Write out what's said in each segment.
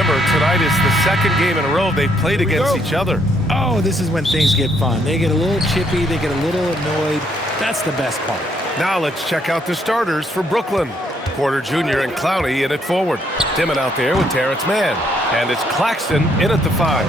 remember, tonight is the second game in a row they've played against each other. Oh, this is when things get fun. They get a little chippy, they get a little annoyed. That's the best part. Now let's check out the starters for Brooklyn. Porter Jr. and Clowney in it forward. Dimon out there with Terrence Mann. And it's Claxton in at the 5.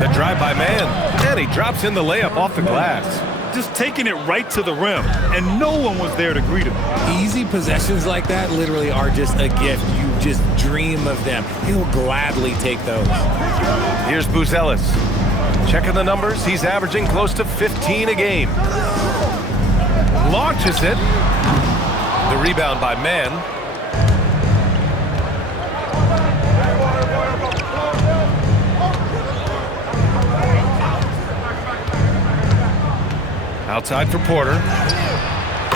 The drive by Mann. And he drops in the layup off the glass. Just taking it right to the rim, and no one was there to greet him. Easy possessions like that literally are just a gift. You just dream of them. He'll gladly take those. Here's Buzelis. Checking the numbers, he's averaging close to 15 a game. Launches it. The rebound by Mann. Outside for Porter.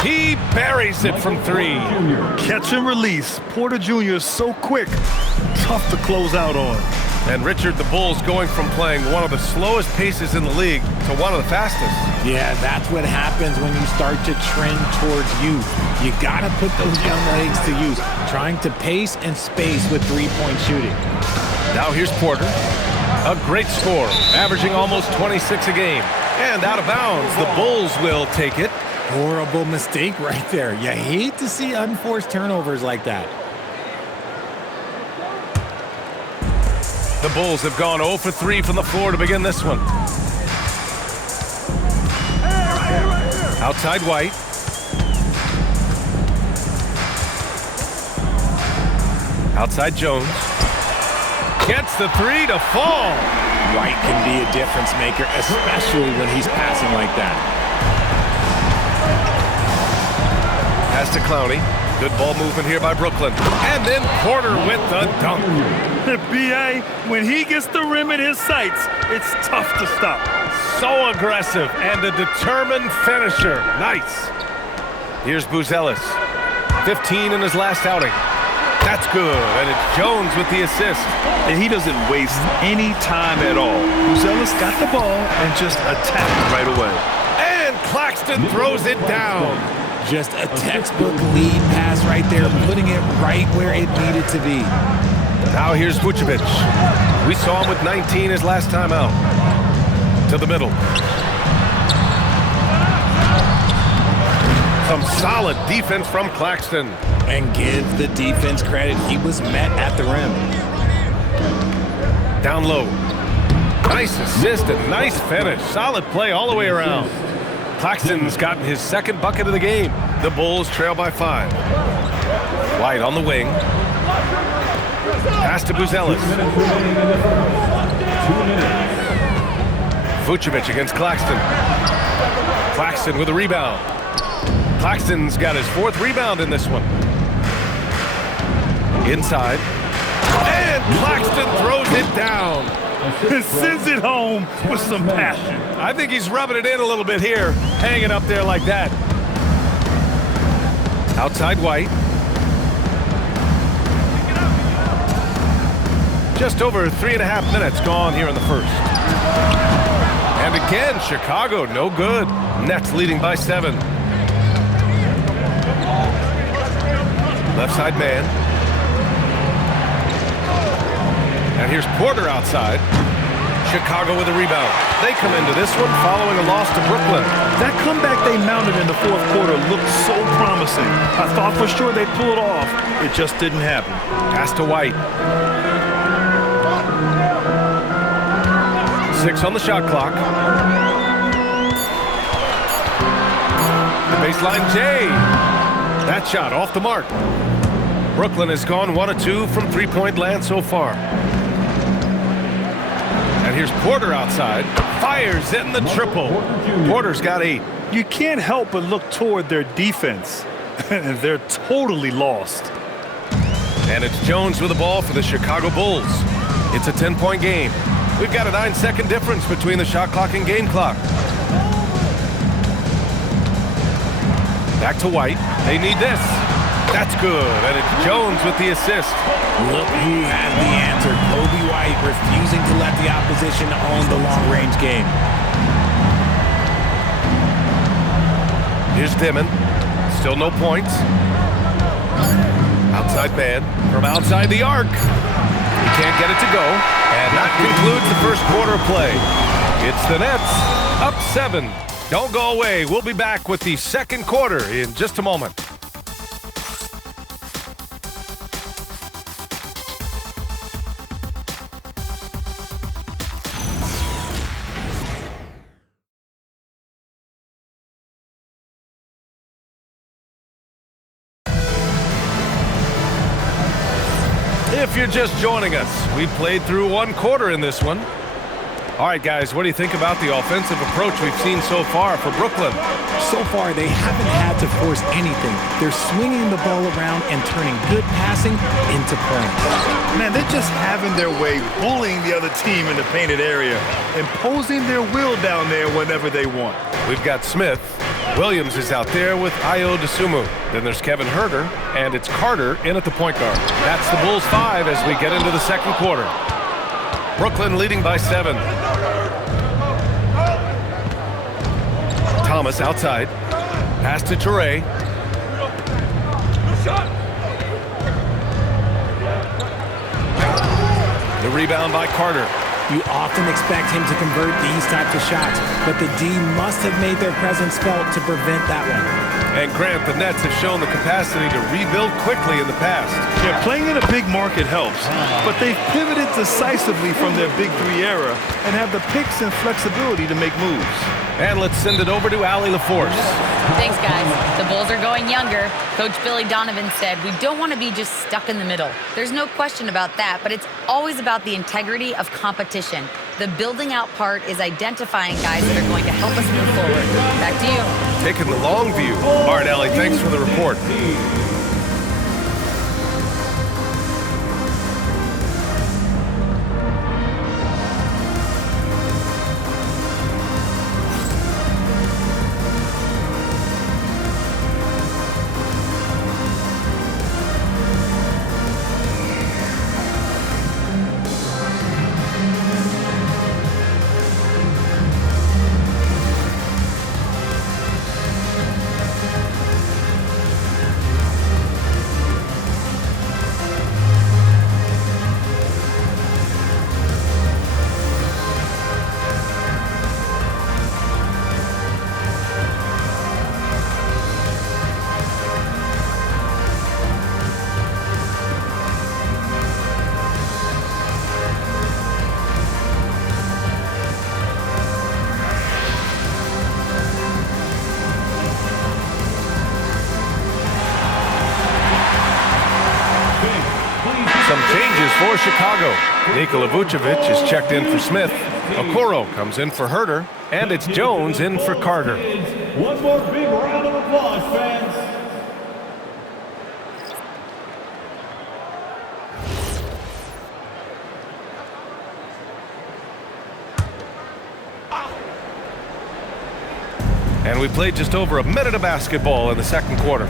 He buries it from 3. Catch and release. Porter Jr. is so quick. Tough to close out on. And Richard, the Bulls going from playing one of the slowest paces in the league to one of the fastest. Yeah, that's what happens when you start to trend towards youth. You got to put those young legs to use, trying to pace and space with three-point shooting. Now here's Porter. A great score, averaging almost 26 a game. And out of bounds, the Bulls will take it. Horrible mistake right there. You hate to see unforced turnovers like that. The Bulls have gone 0 for 3 from the floor to begin this one. Outside White. Outside Jones. Gets the 3 to fall. White can be a difference maker, especially when he's passing like that. Pass to Clowney. Good ball movement here by Brooklyn. And then Porter with the dunk. B.A., when he gets the rim in his sights, it's tough to stop. So aggressive and a determined finisher. Nice. Here's Buzelis. 15 in his last outing. That's good, and it's Jones with the assist. And he doesn't waste any time at all. Buzelis got the ball and just attacked right away. And Claxton throws it down. Just a textbook lead pass right there, putting it right where it needed to be. Now here's Vucevic. We saw him with 19 his last time out. To the middle. Some solid defense from Claxton. And give the defense credit. He was met at the rim. Down low. Nice assist and nice finish. Solid play all the way around. Claxton's gotten his second bucket of the game. The Bulls trail by 5. White on the wing. Pass to Buzelis. Vucevic against Claxton. Claxton with a rebound. Claxton's got his 4th rebound in this one. Inside. And Claxton throws it down. And sends it home with some passion. I think he's rubbing it in a little bit here, hanging up there like that. Outside White. Just over 3.5 minutes gone here in the first. And again, Chicago, no good. Nets leading by 7. Left side man. And here's Porter outside. Chicago with a rebound. They come into this one following a loss to Brooklyn. That comeback they mounted in the 4th quarter looked so promising. I thought for sure they'd pull it off. It just didn't happen. Pass to White. 6 on the shot clock. The baseline J. That shot off the mark. Brooklyn has gone 1 of 2 from three-point land so far. And here's Porter outside. Fires in the triple. Porter's got 8. You can't help but look toward their defense. They're totally lost. And it's Jones with the ball for the Chicago Bulls. It's a 10-point game. We've got a 9-second difference between the shot clock and game clock. Back to White. They need this. That's good, and it's Jones with the assist. Look who has the answer. Kobe White refusing to let the opposition own the long-range game. Here's Dimon. Still no points. Outside Outside man from outside the arc. He can't get it to go. And that concludes the first quarter of play. It's the Nets up 7. Don't go away. We'll be back with the second quarter in just a moment. If you're just joining us, we played through one quarter in this one. All right, guys, what do you think about the offensive approach we've seen so far for Brooklyn? So far, they haven't had to force anything. They're swinging the ball around and turning good passing into points. Man, they're just having their way, bullying the other team in the painted area, imposing their will down there whenever they want. We've got Smith. Williams is out there with Ayo Dosunmu. Then there's Kevin Huerter, and it's Carter in at the point guard. That's the Bulls 5 as we get into the second quarter. Brooklyn leading by 7. Thomas outside. Pass to Toure. The rebound by Carter. You often expect him to convert these types of shots, but the D must have made their presence felt to prevent that one. And Grant, the Nets have shown the capacity to rebuild quickly in the past. Yeah, playing in a big market helps, but they've pivoted decisively from their Big Three era and have the picks and flexibility to make moves. And let's send it over to Allie LaForce. Thanks, guys. The Bulls are going younger. Coach Billy Donovan said, we don't want to be just stuck in the middle. There's no question about that, but it's always about the integrity of competition. The building out part is identifying guys that are going to help us move forward. Back to you. Taking the long view. All right, Allie, thanks for the report. Some changes for Chicago. Nikola Vucevic is checked in for Smith. Okoro comes in for Huerter. And it's Jones in for Carter. One more big round of applause, fans. And we played just over a minute of basketball in the second quarter.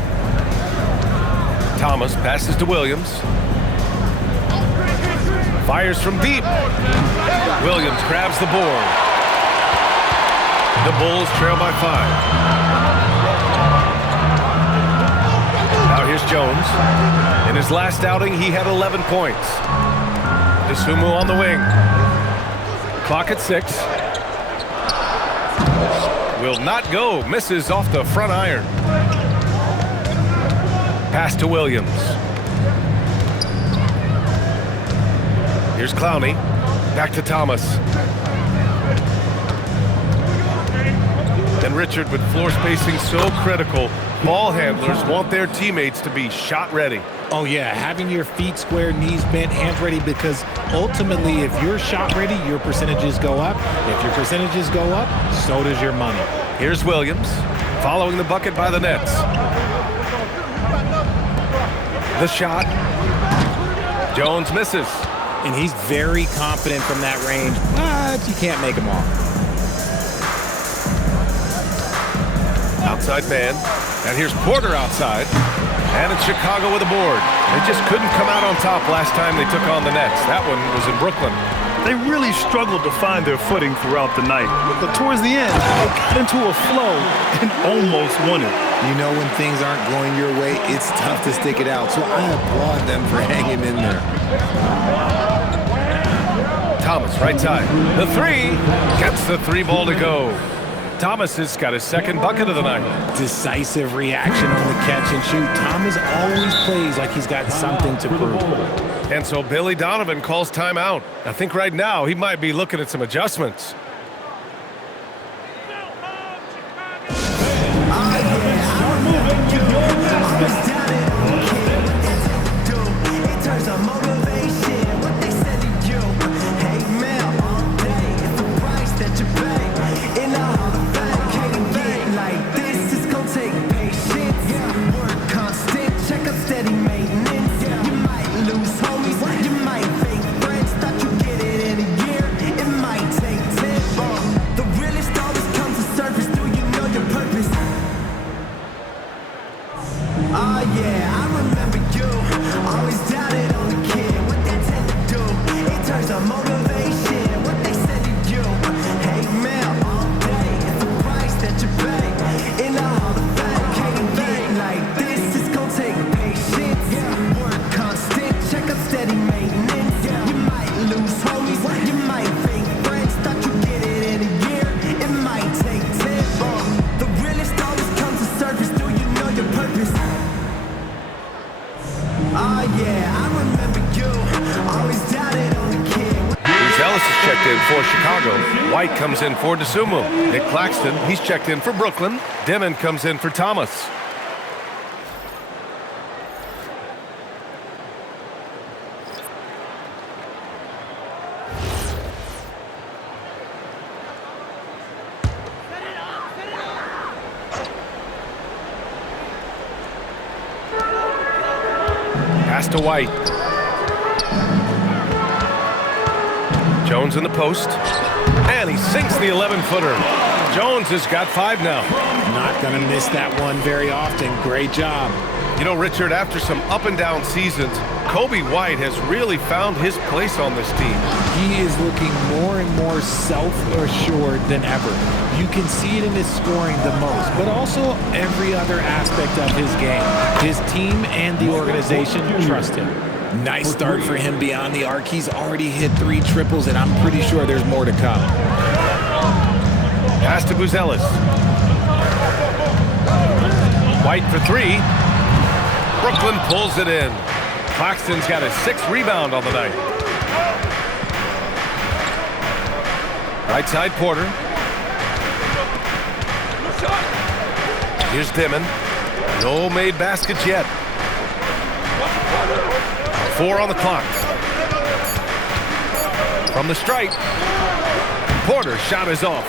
Thomas passes to Williams. Fires from deep. Williams grabs the board. The Bulls trail by 5. Now here's Jones. In his last outing, he had 11 points. Dosunmu on the wing. Clock at 6. Will not go. Misses off the front iron. Pass to Williams. Here's Clowney. Back to Thomas. And Richard with floor spacing so critical. Ball handlers want their teammates to be shot ready. Oh, yeah, having your feet square, knees bent, hands ready, because ultimately, if you're shot ready, your percentages go up. If your percentages go up, so does your money. Here's Williams, following the bucket by the Nets. The shot. Jones misses. And he's very confident from that range, but you can't make him all. Outside man. And here's Porter outside. And it's Chicago with a board. They just couldn't come out on top last time they took on the Nets. That one was in Brooklyn. They really struggled to find their footing throughout the night. But towards the end, they got into a flow and almost won it. You know when things aren't going your way, it's tough to stick it out. So I applaud them for hanging in there. Thomas, right side. The three. Gets the three ball to go. Thomas has got his second bucket of the night. Decisive reaction on the catch and shoot. Thomas always plays like he's got something to prove. And so Billy Donovan calls timeout. I think right now he might be looking at some adjustments. For Chicago, White comes in for DeSumo. Nick Claxton, he's checked in for Brooklyn. Dimon comes in for Thomas. Pass to White. Jones in the post, and he sinks the 11-footer. Jones has got 5 now. Not going to miss that one very often. Great job. You know, Richard, after some up and down seasons, Coby White has really found his place on this team. He is looking more and more self-assured than ever. You can see it in his scoring the most, but also every other aspect of his game. His team and the organization trust him. Nice start for him beyond the arc. He's already hit 3 triples, and I'm pretty sure there's more to come. Pass to Buzelis. White for 3. Brooklyn pulls it in. Claxton's got his 6th rebound on the night. Right side, Porter. Here's Dimon. No made baskets yet. 4 on the clock. From the stripe, Porter's shot is off.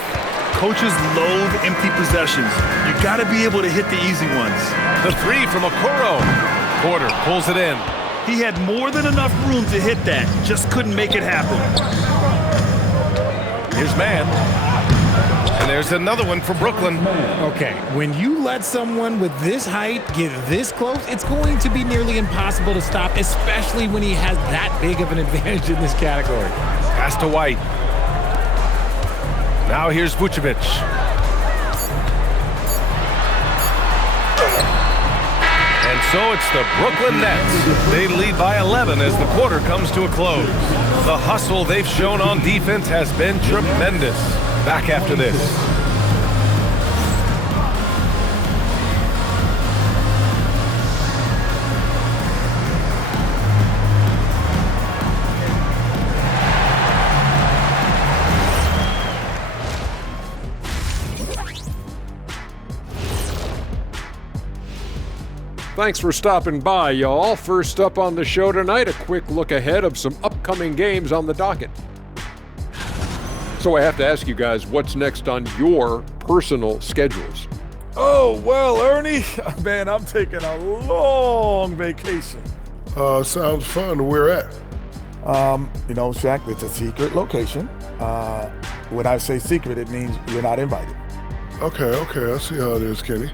Coaches loathe empty possessions. You got to be able to hit the easy ones. The 3 from Okoro. Porter pulls it in. He had more than enough room to hit that. Just couldn't make it happen. Here's Mann. And there's another one for Brooklyn. Okay, when you let someone with this height get this close, it's going to be nearly impossible to stop, especially when he has that big of an advantage in this category. Pass to White. Now here's Vucevic. And so it's the Brooklyn Nets. They lead by 11 as the quarter comes to a close. The hustle they've shown on defense has been tremendous. Back after this. Thanks for stopping by, y'all. First up on the show tonight, a quick look ahead of some upcoming games on the docket. So I have to ask you guys, what's next on your personal schedules? Oh, well, Ernie, man, I'm taking a long vacation. Sounds fun. Where at? You know, Shaq, it's a secret location. When I say secret, it means you're not invited. Okay, I see how it is, Kenny.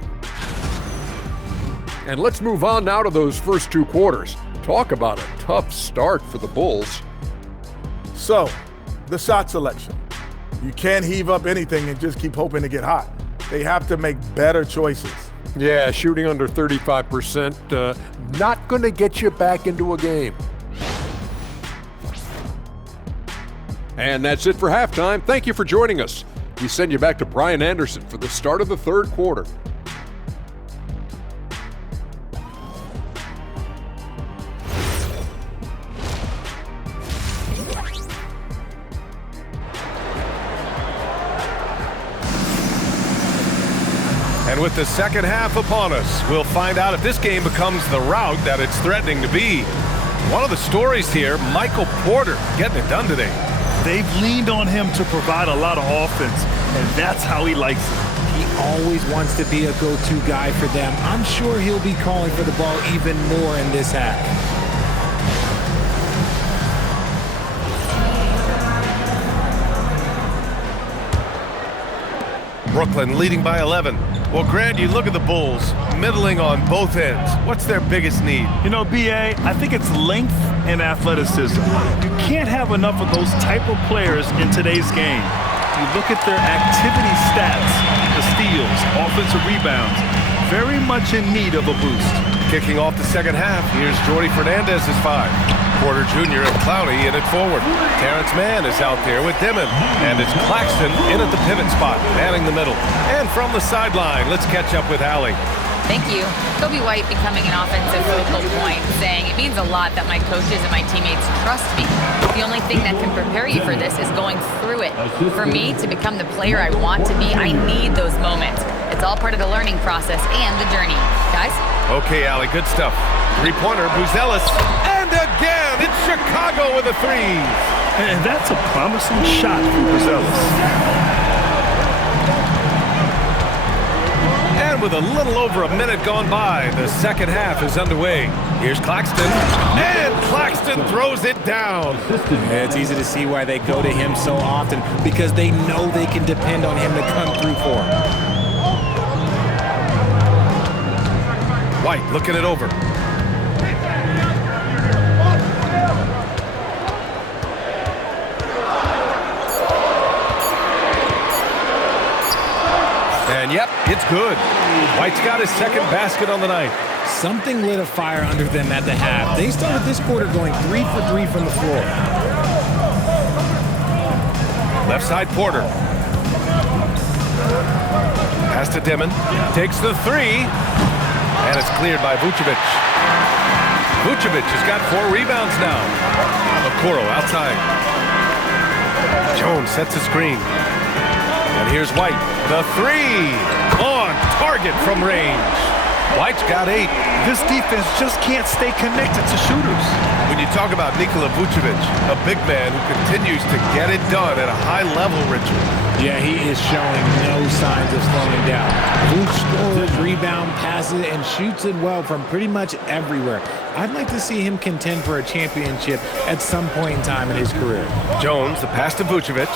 And let's move on now to those first 2 quarters. Talk about a tough start for the Bulls. So, the shot selection. You can't heave up anything and just keep hoping to get hot. They have to make better choices. Yeah, shooting under 35%, not going to get you back into a game. And that's it for halftime. Thank you for joining us. We send you back to Brian Anderson for the start of the third quarter. And with the second half upon us, we'll find out if this game becomes the rout that it's threatening to be. One of the stories here, Michael Porter getting it done today. They've leaned on him to provide a lot of offense, and that's how he likes it. He always wants to be a go-to guy for them. I'm sure he'll be calling for the ball even more in this half. Brooklyn leading by 11. Well, Grant, you look at the Bulls, middling on both ends. What's their biggest need? You know, B.A., I think it's length and athleticism. You can't have enough of those type of players in today's game. You look at their activity stats, the steals, offensive rebounds, very much in need of a boost. Kicking off the second half, here's Jordy Fernandez's 5. Porter Jr. and Clowney in it forward. Terrence Mann is out there with Dimon. And it's Claxton in at the pivot spot, manning the middle. And from the sideline, let's catch up with Allie. Thank you. Kobe White becoming an offensive focal point, saying it means a lot that my coaches and my teammates trust me. The only thing that can prepare you for this is going through it. For me to become the player I want to be, I need those moments. It's all part of the learning process and the journey. Guys? Okay, Allie, good stuff. Three-pointer, Buzelis. And again, it's Chicago with a 3. And that's a promising shot for Buzelis. And with a little over a minute gone by, the second half is underway. Here's Claxton, and Claxton throws it down. Yeah, it's easy to see why they go to him so often, because they know they can depend on him to come through for them. White looking it over. And yep, it's good. White's got his second basket on the night. Something lit a fire under them at the half. They started this quarter going 3 for 3 from the floor. Left side, Porter. Pass to Dimon. Takes the 3. And it's cleared by Vucevic. Vucevic has got 4 rebounds now. Okoro outside. Jones sets a screen. And here's White. The 3 on target from range. White's got 8. This defense just can't stay connected to shooters. When you talk about Nikola Vucevic, a big man who continues to get it done at a high level, Richard. Yeah, he is showing no signs of slowing down. Vuce scores, rebound, passes, and shoots it well from pretty much everywhere. I'd like to see him contend for a championship at some point in time in his career. Jones, the pass to Vucevic.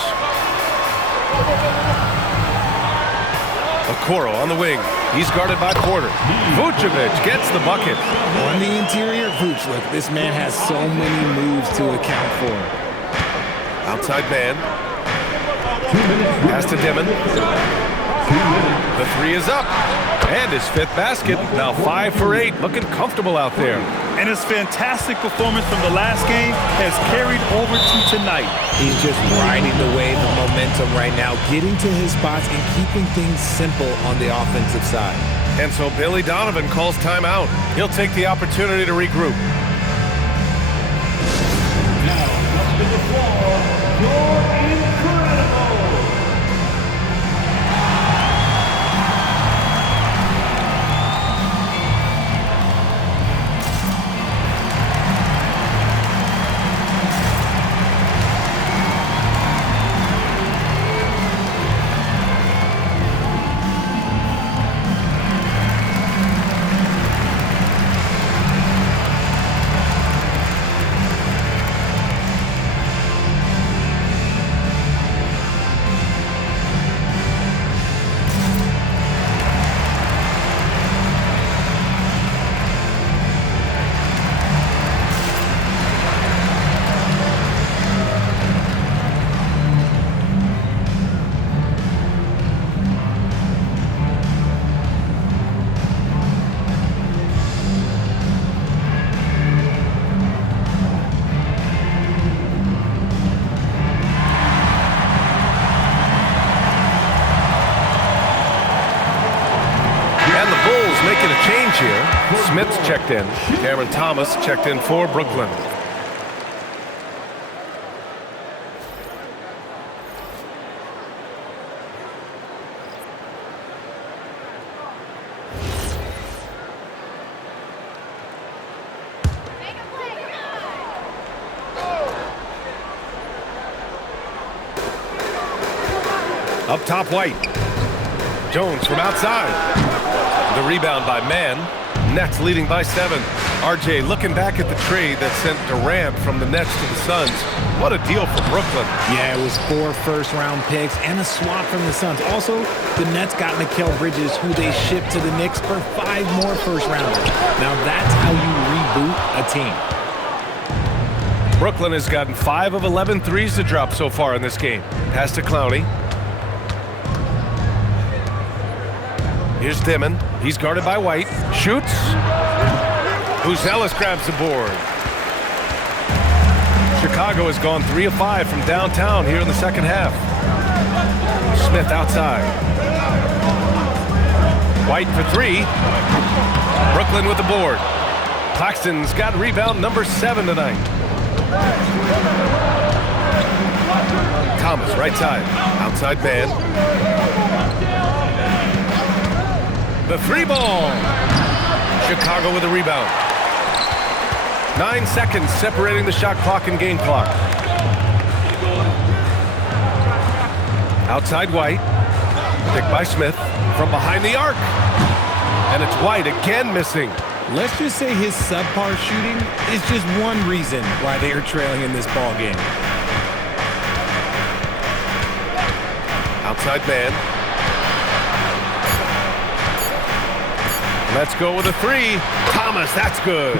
Okoro on the wing. He's guarded by Porter. Vucevic gets the bucket. On the interior, Vuce, look, this man has so many moves to account for. Outside man. Pass to Dimon. The 3 is up. And his 5th basket. Now 5 for 8. Looking comfortable out there. And his fantastic performance from the last game has carried over to tonight. He's just riding the wave of momentum right now, getting to his spots and keeping things simple on the offensive side. And so Billy Donovan calls timeout. He'll take the opportunity to regroup. Now, to the floor, you're incredible. Smith's checked in. Cameron Thomas checked in for Brooklyn. Up top, White. Jones from outside. The rebound by Mann. Nets leading by 7. RJ looking back at the trade that sent Durant from the Nets to the Suns. What a deal for Brooklyn. Yeah, it was 4 first-round picks and a swap from the Suns. Also, the Nets got Mikal Bridges, who they shipped to the Knicks for 5 more first-rounders. Now that's how you reboot a team. Brooklyn has gotten 5 of 11 threes to drop so far in this game. Pass to Clowney. Here's Dimon. He's guarded by White. Shoots. Buzelis grabs the board. Chicago has gone 3 of 5 from downtown here in the second half. Smith outside. White for 3. Brooklyn with the board. Claxton's got rebound number 7 tonight. Thomas right side. Outside man. The 3 ball. Chicago with a rebound. 9 seconds separating the shot clock and game clock. Outside White. Picked by Smith from behind the arc. And it's White again missing. Let's just say his subpar shooting is just one reason why they are trailing in this ball game. Outside man. Let's go with a 3. Thomas, that's good.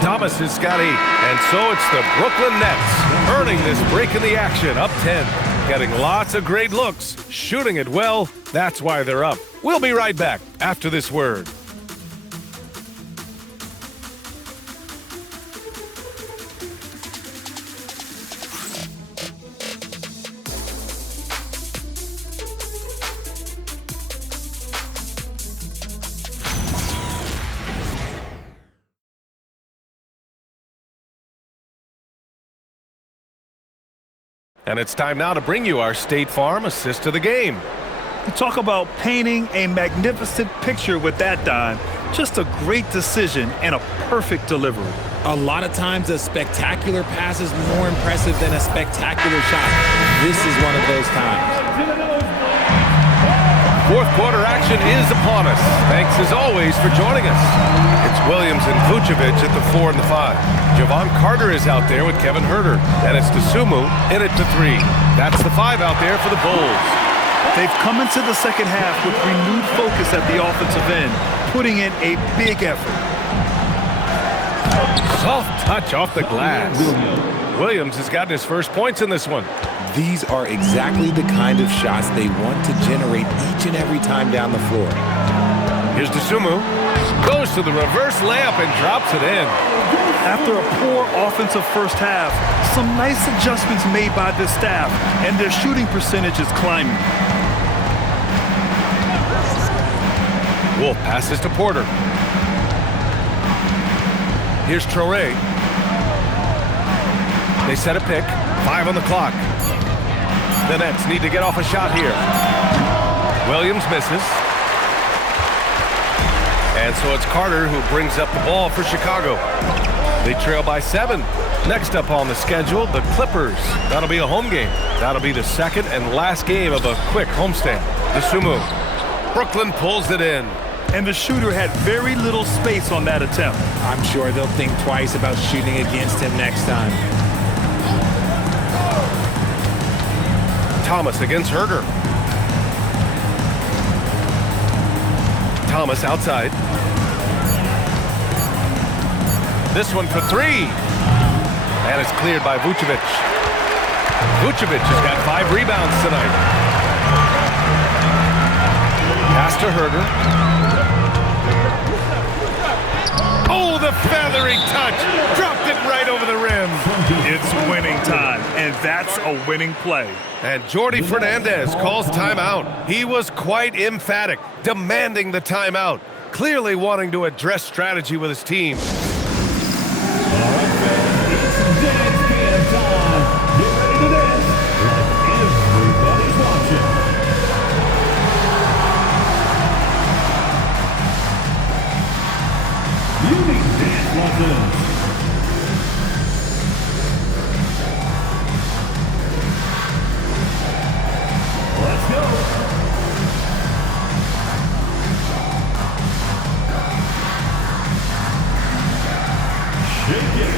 Thomas has got 8. And so it's the Brooklyn Nets earning this break in the action, up 10. Getting lots of great looks, shooting it well. That's why they're up. We'll be right back after this word. And it's time now to bring you our State Farm assist of the game. You talk about painting a magnificent picture with that dime. Just a great decision and a perfect delivery. A lot of times a spectacular pass is more impressive than a spectacular shot. This is one of those times. Fourth quarter action is upon us. Thanks as always for joining us. It's Williams and Vucevic at the 4 and the 5. Javon Carter is out there with Kevin Huerter. And it's Dosunmu in it to 3. That's the 5 out there for the Bulls. They've come into the second half with renewed focus at the offensive end, putting in a big effort. Soft touch off the glass. Williams has gotten his first points in this one. These are exactly the kind of shots they want to generate each and every time down the floor. Here's Dosunmu. Goes to the reverse layup and drops it in. After a poor offensive first half, some nice adjustments made by this staff, and their shooting percentage is climbing. Wolf passes to Porter. Here's Traoré. They set a pick. 5 on the clock. The Nets need to get off a shot here. Williams misses. And so it's Carter who brings up the ball for Chicago. They trail by 7. Next up on the schedule, the Clippers. That'll be a home game. That'll be the second and last game of a quick homestand. Dosunmu. Brooklyn pulls it in. And the shooter had very little space on that attempt. I'm sure they'll think twice about shooting against him next time. Thomas against Huerter. Thomas outside. This one for 3. And it's cleared by Vucevic. Vucevic has got 5 rebounds tonight. Pass to Huerter. Oh, the feathery touch. Dropped it right over the rim. It's winning time, and that's a winning play. And Jordi Fernandez calls timeout. He was quite emphatic, demanding the timeout. clearly wanting to address strategy with his team. All right, fans, it's dance cam time. Get ready to dance like everybody's watching. You need dance lessons. Let's go. Shake it.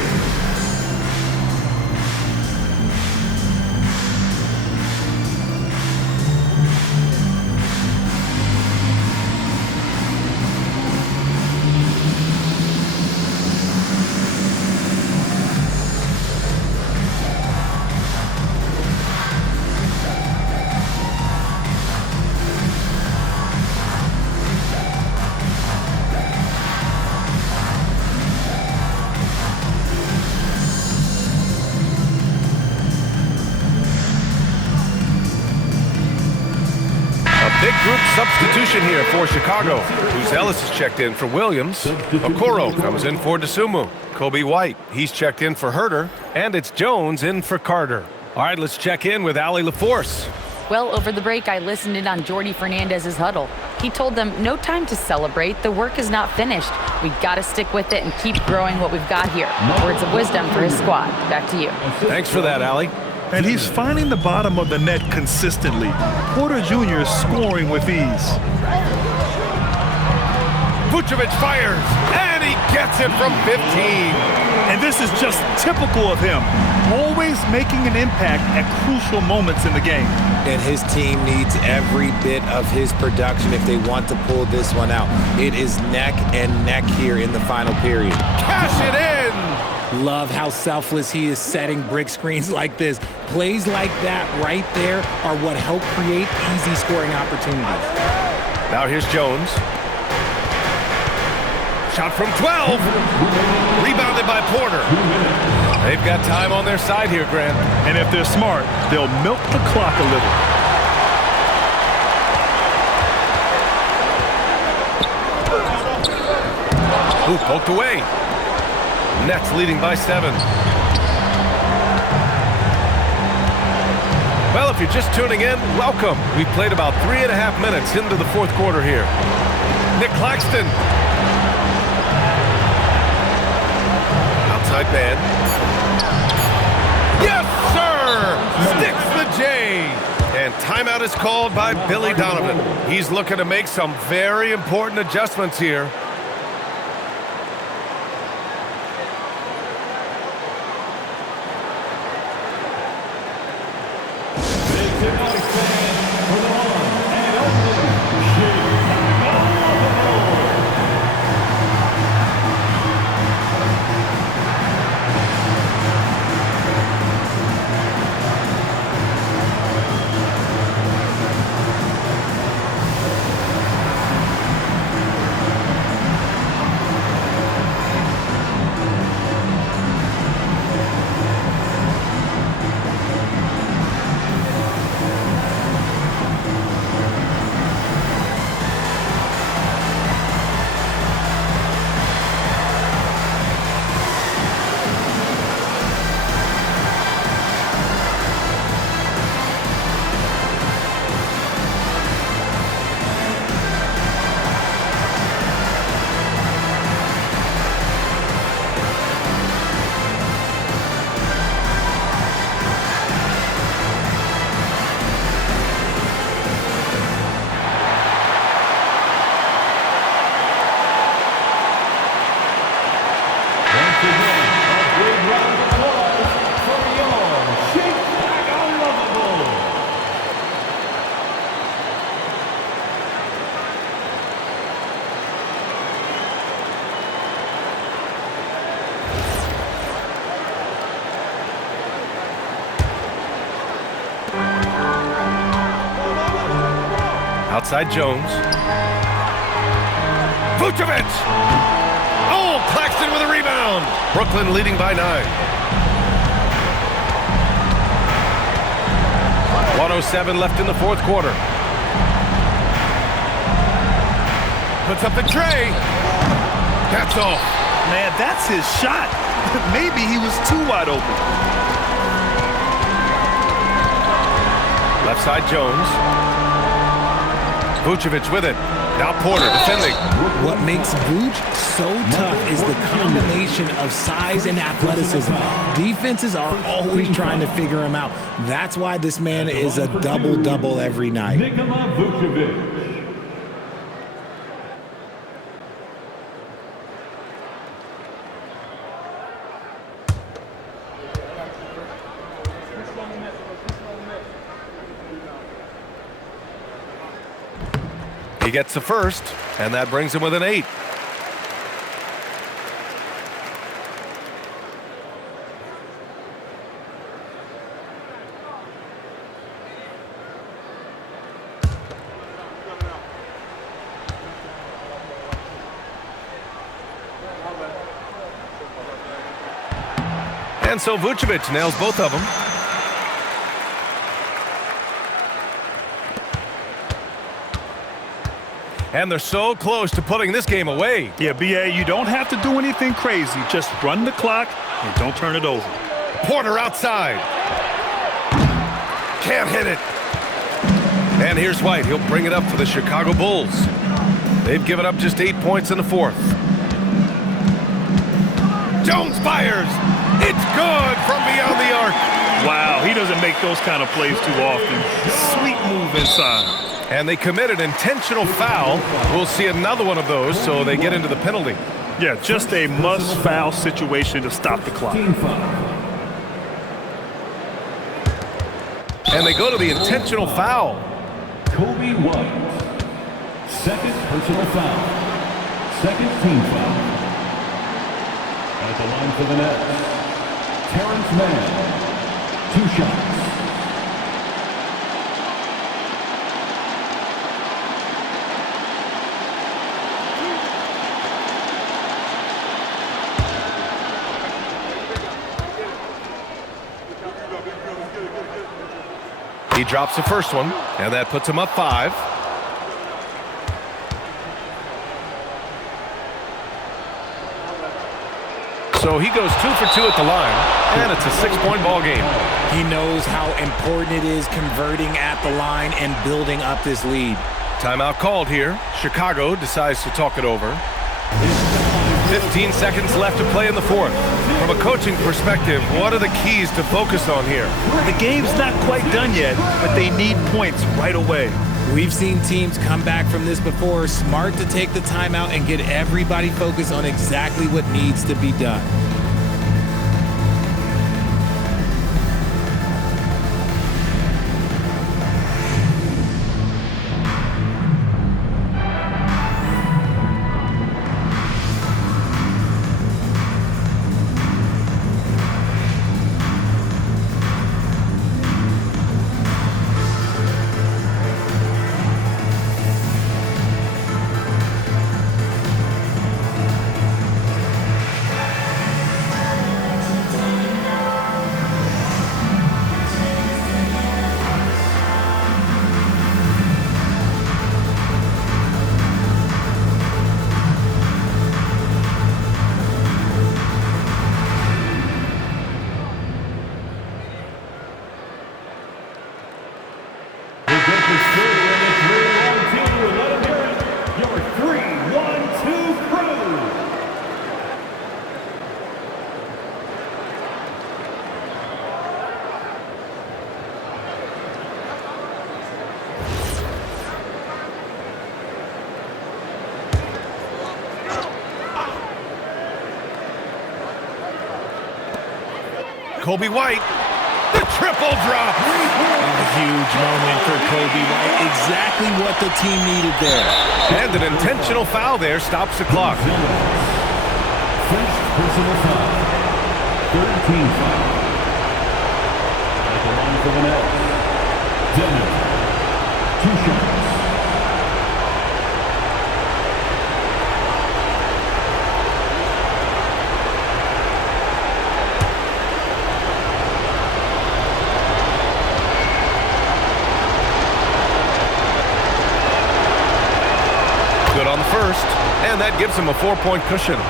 Big group substitution here for Chicago. Who's Ellis is checked in for Williams. Okoro comes in for DeSumo. Kobe White, he's checked in for Herter. And it's Jones in for Carter. All right, let's check in with Allie LaForce. Well, over the break, I listened in on Jordi Fernandez's huddle. He told them, no time to celebrate. The work is not finished. We got to stick with it and keep growing what we've got here. Words of wisdom for his squad. Back to you. Thanks for that, Allie. And he's finding the bottom of the net consistently. Porter Jr. is scoring with ease. Vucevic fires, and he gets it from 15. And this is just typical of him, always making an impact at crucial moments in the game. And his team needs every bit of his production if they want to pull this one out. It is neck and neck here in the final period. Cash it in. Love how selfless he is setting brick screens like this. Plays like that right there are what help create easy scoring opportunities. Now here's Jones. Shot from 12. Rebounded by Porter. They've got time on their side here, Grant. And if they're smart, they'll milk the clock a little. Ooh, poked away. Nets leading by 7. Well, if you're just tuning in, welcome. We've played about 3.5 minutes into the fourth quarter here. Nick Claxton. Outside man. Yes, sir! Sticks the J. And timeout is called by Billy Donovan. He's looking to make some very important adjustments here. Outside Jones. Vucevic! Oh, Claxton with a rebound. Brooklyn leading by 9. 1:07 left in the fourth quarter. puts up the tray. That's off. Man, that's his shot. Maybe he was too wide open. Left side Jones. Vucevic with it. Now Porter defending. What makes Vooch so tough is the combination of size and athleticism. Defenses are always trying to figure him out. That's why this man is a double-double every night. Nikola Vucevic. He gets the first, and that brings him with an 8. And so Vucevic nails both of them. And they're so close to putting this game away. Yeah, B.A., you don't have to do anything crazy. Just run the clock and don't turn it over. Porter outside. Can't hit it. And here's White. He'll bring it up for the Chicago Bulls. They've given up just 8 points in the fourth. Jones fires. It's good from beyond the arc. Wow, he doesn't make those kind of plays too often. Sweet move inside. And they commit an intentional foul. We'll see another one of those, so they get into the penalty. Yeah, just a must-foul situation to stop the clock. Team foul. And they go to the intentional foul. Kobe White. Second personal foul. Second team foul. At the line for the Nets, Terrence Mann. 2 shots. He drops the first one, and that puts him up 5. So he goes 2 for 2 at the line, and it's a 6-point ball game. He knows how important it is converting at the line and building up this lead. Timeout called here. Chicago decides to talk it over. 15 seconds left to play in the fourth. From a coaching perspective, what are the keys to focus on here? The game's not quite done yet, but they need points right away. We've seen teams come back from this before. Smart to take the timeout and get everybody focused on exactly what needs to be done. Kobe White, the triple drop. A huge moment for Kobe White. Exactly what the team needed there. And an intentional foul there stops the clock. First personal foul. Third team foul. At the line for the Nets, Dennis. 2 shots. first, and that gives him a 4-point cushion.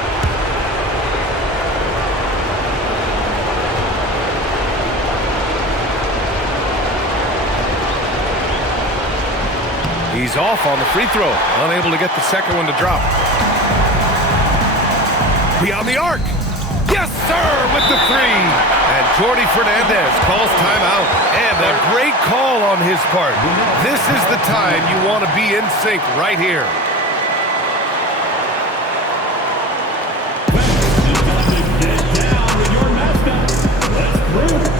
He's off on the free throw, unable to get the second one to drop. Beyond the arc. Yes, sir, with the three. And Jordi Fernandez calls timeout. And a great call on his part. This is the time you want to be in sync right here. Get down with your mascot. Let's prove it.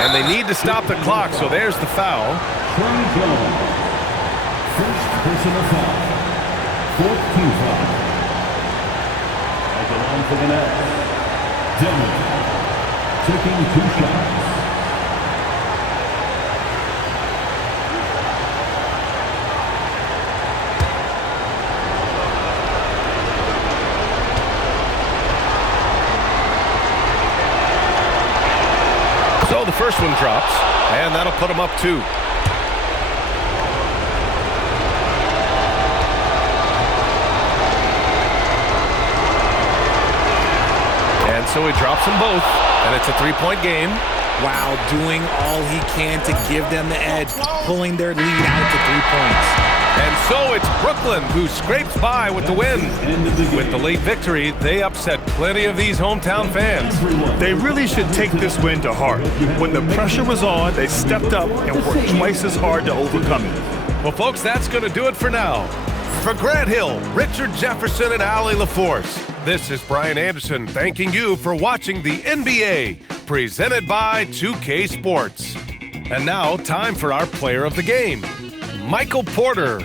And they need to stop the clock, so there's the foul. First personal foul. Fourth team foul. At the line for the net. Dillon taking 2 shots. So the first one drops, and that'll put him up 2. And so he drops them both, and it's a 3-point game. Wow, doing all he can to give them the edge, pulling their lead out to 3 points. And so it's Brooklyn who scrapes by with the win. With the late victory, they upset plenty of these hometown fans. They really should take this win to heart. When the pressure was on, they stepped up and worked twice as hard to overcome it. Well, folks, that's going to do it for now. For Grant Hill, Richard Jefferson, and Allie LaForce, this is Brian Anderson thanking you for watching the NBA, presented by 2K Sports. And now, time for our player of the game, Michael Porter.